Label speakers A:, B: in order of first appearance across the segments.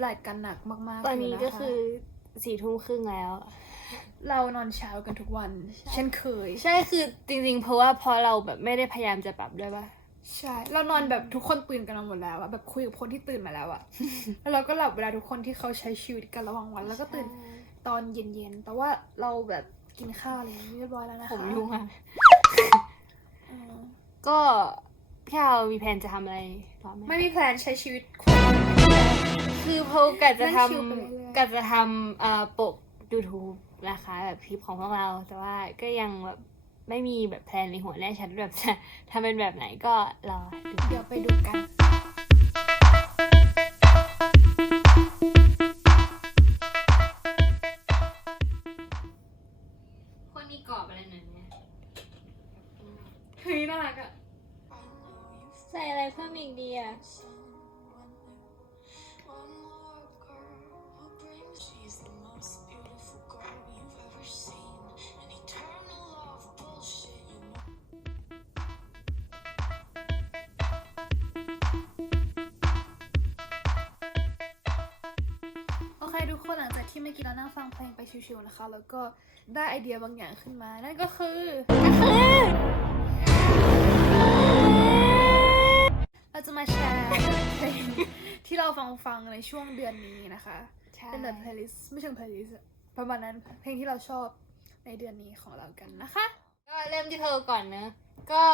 A: เจ็ตแลกกันหนักมากๆ
B: ตอนนี้
A: ยู่ะะ
B: ก็คือสี่ทุ่มครึ่งแล้ว
A: เรานอนเช้ากันทุกวัน เช่นเคย
B: ใช่คือจริงๆ เพราะว่าพอเราแบบไม่ได้พยายามจะปรับด้วยป่ะ
A: ใช่ เรานอนแบบทุกคนตื่นกันมาหมดแล้วอะแบบคุยกับคนที่ตื่นมาแล้วอะแล้วเราก็หลับเวลาทุกคนที่เขาใช้ชีวิตกันระหว่างวัน แล้วก็ตื่นตอนเย็นๆ แต่ว่าเราแบบกินข้าวอะไรอย่างนี้เรียบร้อยแล้วนะคะ
B: ผมยุ่งอะ
A: อืม
B: ก็พี่เอามีแผนจะทำอะไรต่อไหม
A: ไม่มีแพลนใช้ชีวิต
B: คือ เพากะจะท
A: นั่งชิลไปเรื่อยๆำ
B: กะจะทำเอ่อปก YouTube นะคะแบบคลิปของพวกเรา แต่ว่าก็ยังแบบไม่มีแบบแพลนในหัวแน่ชัดแบบจะทำเป็นแบบไหนก็รอดู
A: เดี๋ยวไปดูกัน
B: คนนี้กรอบอะไรหน่อยไหม
A: เฮ้ยน่ารักอะ
B: ใส่อะไรเพิ่มอีกดีอะ
A: เคทุกคนหลังจากที่เมื่อกี้เรานั่งฟังเพลงไปชิวๆนะคะ แล้วก็ได้ไอเดียบางอย่างขึ้นมา นั่นก็คือเราจะมาแชร์เพลงที่เราฟังฟังๆในช่วงเดือนนี้นะคะ
B: ใช่
A: เป็นแบบ playlist ไม่เชิง playlist อะประมาณนั้นเพลงที่เราชอบในเดือนนี้ของเรากันนะคะ
B: ก็เริ่มที่เธอก่อนเนอะก็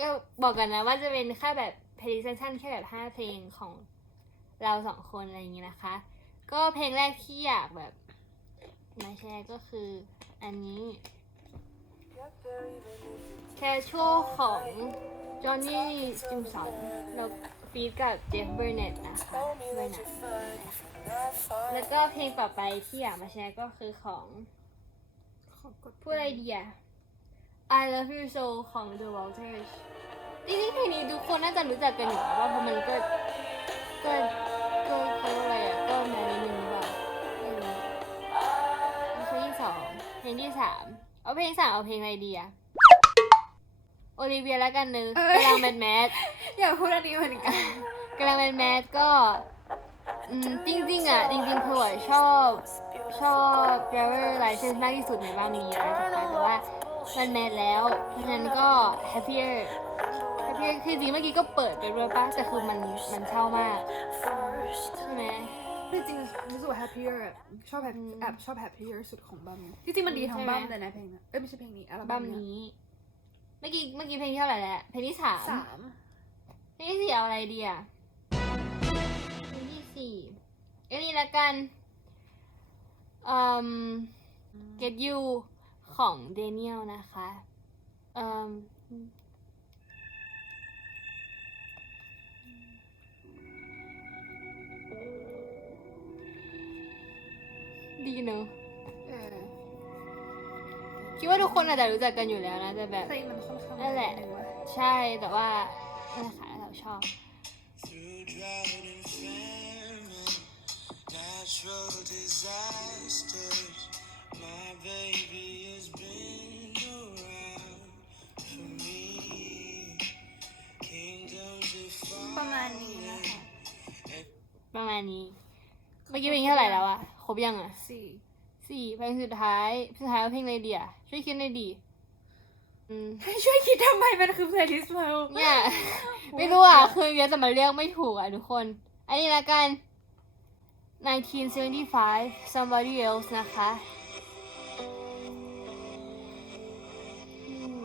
B: ก็บอกกันนะว่าจะเป็นแค่แบบเพลงสั้นๆแค่แบบห้าเพลงของเราสองคนอะไรอย่างงี้นะคะ ก็เพลงแรกที่อยากแบบมาแชร์ก็คืออันนี้ Casual ของจอห์นนี่จิมสันแล้วฟีดกับเจฟเบอร์เน็ตนะคะด้วยนะแล้วก็เพลงต่อไปที่อยากมาแชร์ก็คือของพูดอะไรดีอะ I love you so ของ The Walters จริงๆเพลงนี้ทุกคนน่าจะรู้จักกันอยู่ว่าเพราะมันก็ก็ งเพลงที่สามเอาเพลงสามเอาเพลงอะไรดีอะโอลิเวียแล้วกันเนึกกำลังแมทแมท
A: อยากพูดอันนี้เหมือนกัน
B: กำลังแมทแมทก็อืมจริงๆอะจริงๆเพอชอบชอบ driver license มากที่สุดในบ้านนี้นะคะแต่ว่ามันแมทแล้วเพราะฉะนั้นก็ happier happier คือจริงเมื่อกี้ก็เปิดไปด้วยป่ะแต่คือมันมันเช่ามากใช่ไหม
A: จริงๆรู้สึกว่า happier อะชอบ happy
B: อืม
A: แอบชอบ happier สุดของบัมจริงๆมันดีทั้ง
B: ใช่ไหม
A: บัมเลยนะเพลงนะเอ้ยไม่ใช่เพลงนี้อัลบั้
B: บั
A: ม
B: ม
A: เนี้ย
B: นี้ เมื่อกี้เมื่อกี้เพลงที่เท่าไหร่แล้วเพลงที่สาม
A: สาม
B: เพลงที่สี่เอาอะไรดีอะเพลงที่สี่เอันนี้ละกันอืม get you ของ Daniel นะคะอืม ดีเนอะ
A: เออ
B: คิดว่าทุกคนอาจจะรู้จักกันอยู่แล้วนะแต่แบบ
A: เพลงมันค่อนข้าง
B: นั่นแหละ
A: เร็วอะ
B: ใช่แต่ว่านั่นแหละค่ะเราชอบ
C: Through drought and famine, natural disasters, my baby has been around for me. Kingdoms have
A: ประมาณนี้นะคะ
B: ประมาณนี้ เมื่อกี้เพลงเท่าไหร่แล้วอะคร บยังอะ
A: สี่
B: สี่เพลงสุดท้ายสุดท้ายว่าเพลงอะไรดีอะช่วยคิดหน่อยดีอืม
A: ให้ช่วยคิดทำไมมันคือ playlist เพล
B: เนี่ยไม่รู้อะคือเยอะแต่มันเรียกไม่ถูกอะทุกคน อันนี้ละกัน 1975 somebody else นะคะอืม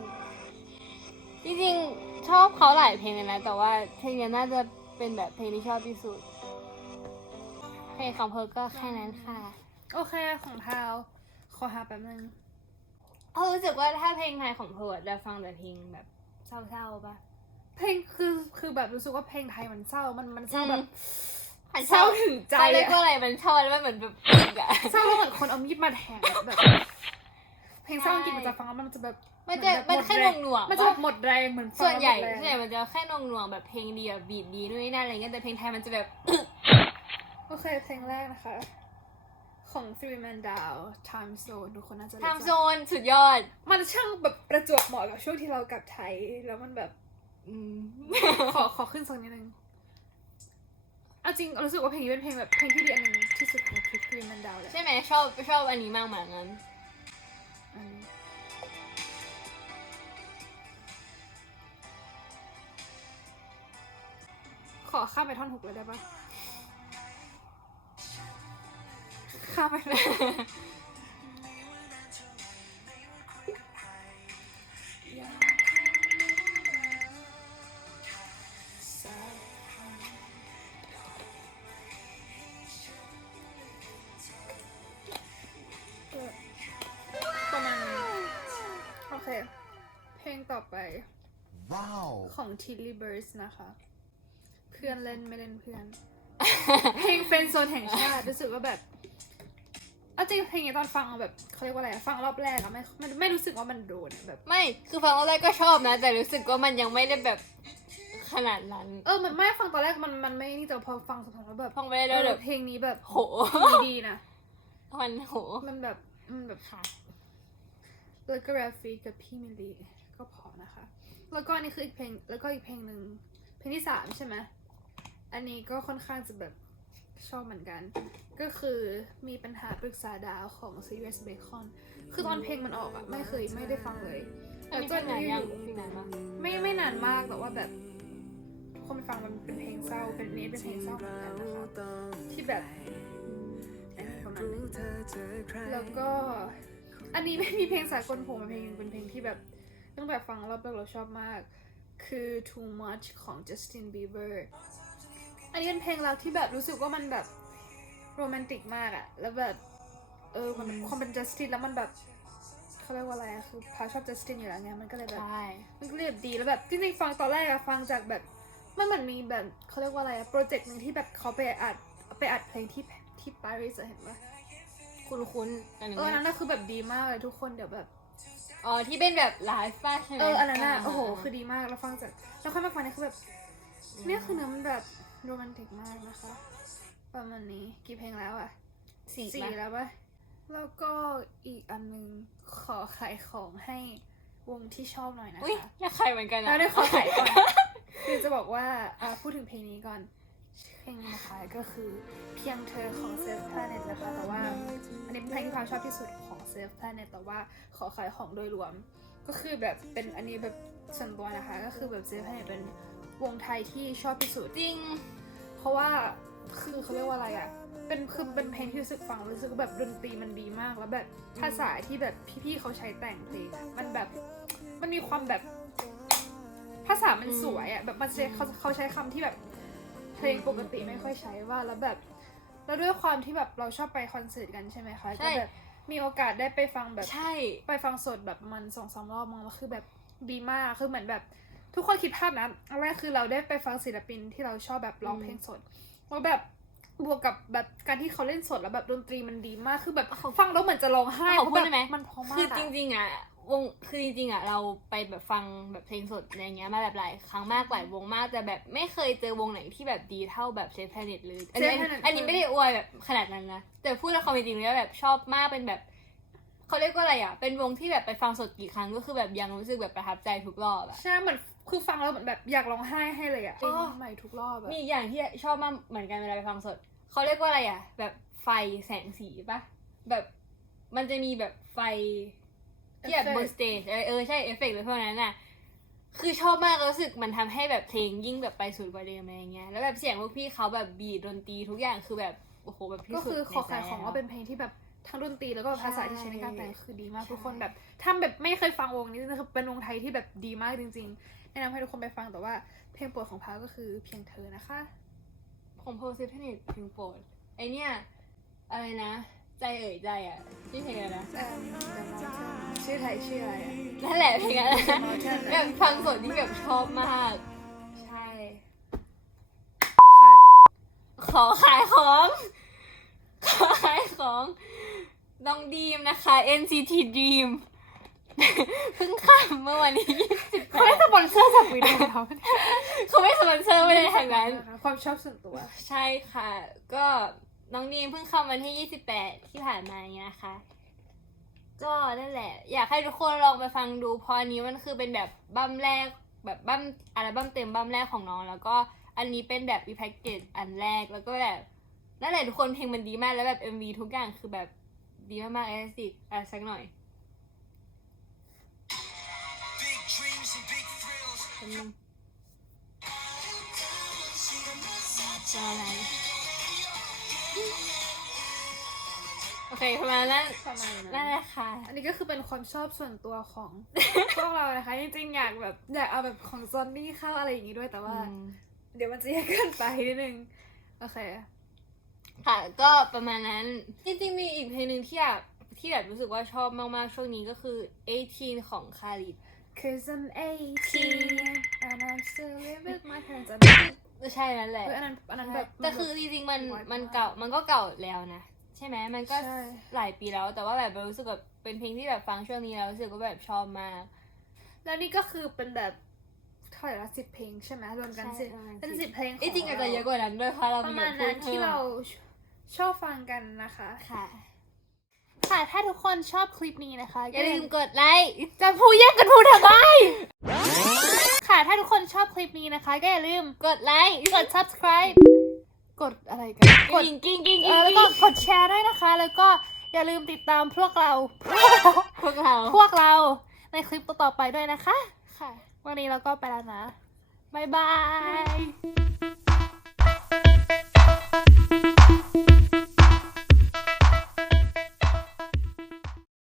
B: จริงๆชอบเขาหลายเพลงเลยนะ แต่ว่าเพลงนี้น่าจะเป็นแบบเพลงที่ชอบที่สุด เพลงของเพอก็แค่นั้นค่ะ
A: โอเคของพาวขอหาแป๊บนึง
B: เพราะรู้สึกว่าถ้าเพลงไทยของเพอจะฟังแต่เพลงแบบเศร้าๆปะ
A: เพลงคือคือแบบรู้สึกว่าเพลงไทยมันเศร้ามันมันเศร้าแบบ
B: มัน
A: เศร้าถึงใจ
B: เขาเรียก
A: อะ
B: ว่าอะไรมันเศร้าแล้วมันเหมือนแบบอึกอะ
A: เศร้าแล้วเหมือนคนเอามีดมาแทงอะแบบเพลงเศร้าอังกฤษมันจะฟังแล้วมันจะแบบ
B: มันจะ
A: เห
B: มัน
A: แบบ
B: แค่
A: ห
B: ห
A: ด
B: น่ว
A: แรง
B: งหน่วง
A: มันจะแบบหมดแรงเหมือนฟัง
B: ส่วนใหญ่
A: แล้วมดแรง
B: ส่วนใหญ่มันจะแค่หน่วงหน่วงแบบเพลงเดียวบีดดีนู่นนี่นั่นอะไรเงี้ยแต่เพลงไทยมันจะแบบ
A: โอเคเพลงแรกนะคะ ของ Three Man Down Time Zone ทุกคนน่าจะรู้
B: ทำโซ
A: จัก
B: นสุดยอด
A: มันช่างแบบประจวบเหมาะกับช่วงที่เรากลับไทย แล้วมันแบบ
B: อืม
A: ขอขอขึ้นสักนิดนึงเอาจริงรู้สึกว่าเพลงนี้เป็นเพลงแบบเพลงที่ดีอันหนึงที่สุดของคลิปกรีนมันดาวเลย
B: ใช่ไหมชอบชอบอันนี้มากเหมือนกัน
A: อันนี้ขอข้ามไปท่อนหกเลยได้ปะ ข้ามไปเลยประมาณนี้โอเค เพลงต่อไป
D: Wow.
A: ของ Tilly Birds นะคะ เพื่อนเล่นไม่เล่นเพื่อน เพลงเฟรนโซนแห่งชาติรู้สึกว่าแบบ เอาจริงเพลงนี้ตอนฟังอะแบบเขาเรียกว่าอะไรอะฟังรอบแรกอะไม่ไม่ไม่รู้สึกว่ามันโดนอะแบบ
B: ไม่คือฟังตอนแรกก็ชอบนะ แต่รู้สึกว่ามันยังไม่ได้แบบขนาดนั้น
A: เออมันไม่ฟังตอนแรกมันมันไม่นี่แต่พอฟังสักพักแล้วแบบ
B: ฟังไปได้
A: เอ
B: แบ
A: อบเพลงนี้แบบ
B: โห
A: ดีนะ
B: มันโห
A: มันแบบมันแบบ
B: ค่ะ
A: แล้วก็ราฟีกับพี่มิลลีก็พอนะคะ แล้วก็อันนี้คืออีกเพลงแล้วก็อีกเพลงหนึ่งเพลงที่สามใช่ไหมอันนี้ก็ค่อนข้างจะแบบ ชอบเหมือนกัน ก็คือมีปัญหาปรึกษาดาวของ Serious Bacon คือตอนเพลงมันออกอะไม่เคยไม่ได้ฟังเลย
B: อันนี้เป็นไหนยังเพลงไหนบ้าง
A: ไม่ไม่นานมากแต่ว่าแบบทุกคนไปฟังมันเป็นเพลงเศร้าเป็นอันนี้เป็นเพลงเศร้าเหมือนกันนะคะที่แบบอันนี้ประมาณนึงแล้วก็อันนี้ไม่มีเพลงสากลผมมาเพลงหนึงเป็นเพลงที่แบบตั้งแต่ฟังรอบแรกเราชอบมาก คือ Too Much ของ Justin Bieber อันนี้เป็นเพลงรักที่แบบรู้สึกว่ามันแบบโรแมนติกมากอะแล้วแบบเออมันความเป็น Justin แล้วมันแบบเขาเรียกว่าอะไรอะคือพาชอบ Justin อยู่แล้วไงมันก็เลยแบบ
B: ใช่
A: มันก็เลยแบบดีแล้วแบบจริงๆฟังตอนแรกอะฟังจากแบบมันเหมือนมีแบบเขาเรียกว่าอะไรอะโปรเจกต์หนึ่งที่แบบเขาไปอัดไปอัดเพลงที่ที่ปารีสอะเห็นปะ
B: คุ้นคุ้นๆอันนึง
A: เอออันนั้นน่ะคือแบบดีมากเลยทุกคนเดี๋ยวแบบ
B: อ๋อที่เป็นแบบไลฟ์ป่ะใช่ไหม
A: เอออันนั้นน่ะโอ้โห คือดีมากแล้วฟังจากแล้วค่อยมาฟังเนี่ยคือแบบเนี่ยคือเนื้อมันแบบ โรแมนติกมากนะคะ ประมาณนี้กี่เพลงแล้วอะ
B: สี่
A: สี่
B: ปะ
A: แล้วปะแล้วก็อีกอันหนึงขอขายของให้วงที่ชอบหน่อยนะ
B: อุ้ย
A: คะ
B: อยากใครเหมือนกันอะ
A: แล้วได้ขอขายก่อนคือจะบอกว่าอ่าพูดถึงเพลงนี้ก่อนเพลงนี้นะคะก็คือเพียงเธอของ Self Planet นะคะแต่ว่าอันนี้เป็นเพลงที่ความชอบที่สุดของ Self Planet แต่ว่าขอขายของโดยรวม ก็คือแบบเป็นอันนี้แบบส่วนตัวนะคะ ก็คือแบบ Self Planet เป็น วงไทยที่ชอบที่สุด
B: จริง
A: เพราะว่าคือเขาเรียกว่าอะไรอะเป็นคือเป็นเพลงที่รู้สึกฟังรู้สึกว่าแบบดนตรีมันดีมากแล้วแบบภาษาที่แบบพี่ๆเขาใช้แต่งเพลงอะมันแบบมันมีความแบบภาษามันสวยอะแบบมันใช้เขาเขาใช้คำที่แบบเพลงปกติไม่ค่อยใช้ว่าแล้วแบบแล้วด้วยความที่แบบเราชอบไปคอนเสิร์ตกันใช่ไหมคะ
B: ใช่
A: ก็แบบมีโอกาสได้ไปฟังแบบ
B: ใช่
A: ไปฟังสดแบบมันสองสามรอบมั้งแล้วคือแบบดีมากคือเหมือนแบบ ทุกคนคิดภาพนะอันแรกคือเราได้ไปฟังศิลปินที่เราชอบแบบร้องเพลงสดแล้วแบบบวกกับแบบการที่เขาเล่นสดแล้วแบบดนตรีมันดีมากคือแบบฟังแล้วเหมือนจะร้องไห้
B: ขอ
A: เพราะ
B: พูด
A: แบบ
B: ได้ไหม
A: มันเพราะมาก
B: คือ
A: อะ
B: จริงๆอะวงคือจริงๆอะเราไปแบบฟังแบบเพลงสดอะไรเงี้ยมาแบบหลายครั้งมากหลายวงมากแต่แบบไม่เคยเจอวงไหนที่แบบดีเท่าแบบเซฟแพเน็ตเลยอันนี้
A: Safe Planet
B: อันนี้ไม่ได้อวยแบบขนาดนั้นนะแต่พูดแล้วความเป็นจริงแล้วแบบชอบมากเป็นแบบ เขาเรียกว่าอะไรอะ เป็นวงที่แบบไปฟังสดกี่ครั้งก็คือแบบยังรู้สึกแบบประทับใจทุกรอบอะ
A: ใช่เหมือนคือฟังแล้วเหมือนแบบอยากร้องไห้ให้เลยอะ
B: อ๋อ
A: ใหม่ทุกรอบอะ
B: มีอีกอย่างที่ชอบมากเหมือนกันเวลาไปฟังสด เขาเรียกว่าอะไรอะ แบบไฟแสงสีปะแบบมันจะมีแบบไฟที่แบบบนสเตจเออเออใช่เอฟเฟกต์เลยพวกนั้นน่ะ คือชอบมากแล้วรู้สึกมันทำให้แบบเพลงยิ่งแบบไปสุดกว่าเดิมอะไรเงี้ย แล้วแบบเสียงพวกพี่เขาแบบบีดดนตรีทุกอย่างคือแบบโอ้โหแบบที่
A: ก็
B: สุด
A: คือขอขายของ
B: ในใจ
A: ว่าเป็นเพลงที่แบบ ทั้งดนตรีแล้วก็ภาษาที่ใช้ในการแต่ง
B: ใช่
A: คือดีมาก
B: ใช่
A: ทุกคนแบบถ้าแบบไม่เคยฟังวงนี้คือเป็นวงไทยที่แบบดีมากจริง ๆ แนะนำให้ทุกคนไปฟังแต่ว่าเพลงโปรดของพาก็คือเพียงเธอนะคะ
B: ของโพสิทีฟเพลงโปรดไอเนี่ยอะไรนะ ใจเอ่ยใจอะชื่อเพลงอะไรนะ
A: เอิ่ม The Mountain ชื่อไทยชื่ออะไรอะ
B: นั่นแหละเพลงนั้น
A: The Mountain
B: แบบฟังสดที่แบบชอบมาก ใช่
A: ค่ะ
B: ขอขายของขอขายของ น้องดีมนะคะ NCT Dream เพิ่งข้ามเมื่อวันที่28
A: เขาได้สปอนเซอร์จากวีดีโอเขา
B: เขาไม่สปอนเซอร์ไม่ได้ทางนั้น
A: ความชอบส่วนตัว
B: ใช่ค่ะ ก็น้องดีมเพิ่งเข้าวันที่ 28 ที่ผ่านมาเนี่ยนะคะ ก็นั่นแหละ อยากให้ทุกคนลองไปฟังดูเพราะอันนี้มันคือเป็นแบบบั้มแรก แบบบั้มอัลบั้มเต็มบั้มแรกของน้อง แล้วก็อันนี้เป็นแบบมีแพ็กเกจอันแรกแล้วก็แบบนั่นแหละทุกคนเพลงมันดีมากแล้วแบบ MV ทุกอย่างคือแบบ ดีมากๆเอสติกอะสักหน่อย
D: Big dreams and big thrills.
B: เป็นงจะอะไรโอเคประมาณนั้น
A: ประมาณ
B: นั่
A: นั้นน
B: แหละค่ะ
A: อันนี้ก็คือเป็นความชอบส่วนตัวของ พวกเรานะคะ จริงๆอยากแบบอยากเอาแบบของซอนนี่เข้าอะไรอย่างงี้ด้วยแต่ว่า
B: อืม
A: เดี๋ยวมันจะแยกเกินไปนิดนึง โอเค
B: ค่ะ ก็ประมาณนั้น จริงๆ มีอีกเพลงหนึ่งที่อยากที่แบบรู้สึกว่าชอบมากๆ ช่วงนี้ก็คือ 18 ของคาริ
A: Cause I'm 18 and I'm still living with my parents อันนั้น
B: ใช่นั่นแหละ
A: เฮ้ยอันนั้นอันนั้นแบบ
B: แต่คือจริงๆ มัน
A: ไว้
B: มัน
A: มาก
B: เก่ามันก็เก่าแล้วนะ ใช่ไหมมันก็
A: ใช่
B: หลายปีแล้วแต่ว่าแบบรู้สึกแบบเป็นเพลงที่แบบฟังช่วงนี้แล้วรู้สึกว่าแบบชอบมาก
A: แล้วนี่ก็คือเป็นแบบเท่าไหร่ละสิบเพลงใช่ไหมรวมกัน
B: ใช่
A: สิบ
B: ประมาณ
A: เป็น
B: สิ
A: สิ
B: บ
A: บเพลงของ
B: จริงๆอาจจะเยอะกว่านั้นด้วยเพราะเรา
A: ประ
B: มี
A: มาณ
B: แบบพู
A: นั้
B: ด
A: น
B: เพิ่
A: ที่
B: ม
A: เรา ชอบฟังกันนะคะ
B: ค่ะ
A: ค่ะถ้าทุกคนชอบคลิปนี้นะคะ
B: อย่าลืมกดไลค์
A: จะพูดแย่งกันพูดทำไมค่ะถ้าทุกคนชอบคลิปนี้นะคะ ก็อย่าลืม
B: กดไลค์
A: กด subscribe กดอะไรกันกด
B: กิ้งกิ้งกิ้ง
A: เอ
B: กิ้ง
A: อแล้วก็กดแชร์ด้วยนะคะ แล้วก็อย่าลืมติดตามพวกเรา
B: พวกเรา
A: พวกเราในคลิปต่อๆไปด้วยนะคะ
B: ค่ะ
A: วันนี้เราก็ไปแล้วนะบ๊ายบาย